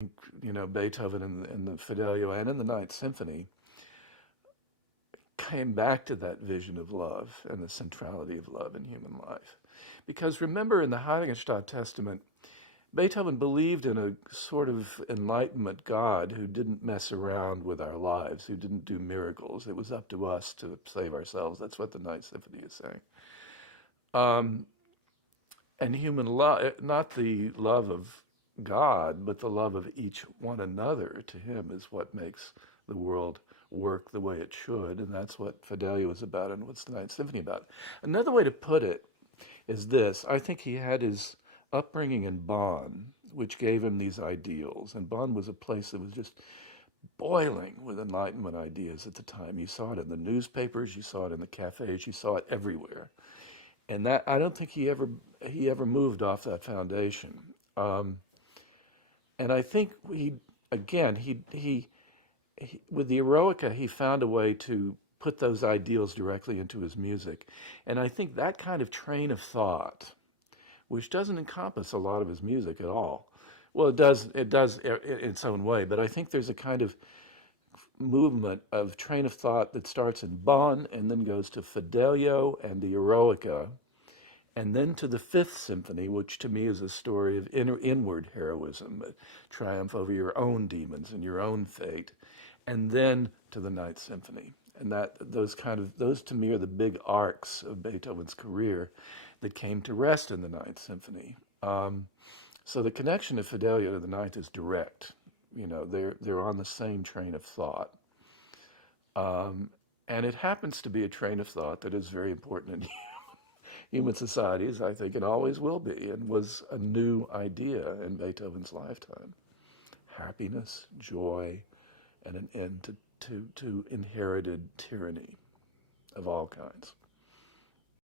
Beethoven in the Fidelio and in the Ninth Symphony came back to that vision of love and the centrality of love in human life. Because remember, in the Heiligenstadt Testament, Beethoven believed in a sort of enlightenment God who didn't mess around with our lives, who didn't do miracles. It was up to us to save ourselves. That's what the Ninth Symphony is saying. Um, and human love, not the love of God, but the love of each one another to him is what makes the world work the way it should. And that's what Fidelio is about and what's the Ninth Symphony about. Another way to put it is this. I think he had his upbringing in Bonn, which gave him these ideals. And Bonn was a place that was just boiling with Enlightenment ideas at the time. You saw it in the newspapers, you saw it in the cafes, you saw it everywhere. And that I don't think he ever moved off that foundation. Um, and I think he with the Eroica he found a way to put those ideals directly into his music, and I think that kind of train of thought, which doesn't encompass a lot of his music at all. Well, it does in its own way, but I think there's a kind of movement of train of thought that starts in Bonn and then goes to Fidelio and the Eroica, and then to the Fifth Symphony, which to me is a story of inward heroism, triumph over your own demons and your own fate, and then to the Ninth Symphony. And those to me are the big arcs of Beethoven's career that came to rest in the Ninth Symphony. So the connection of Fidelio to the Ninth is direct. They're on the same train of thought. And it happens to be a train of thought that is very important in human societies, I think it always will be, and was a new idea in Beethoven's lifetime. Happiness, joy, and an end to inherited tyranny of all kinds.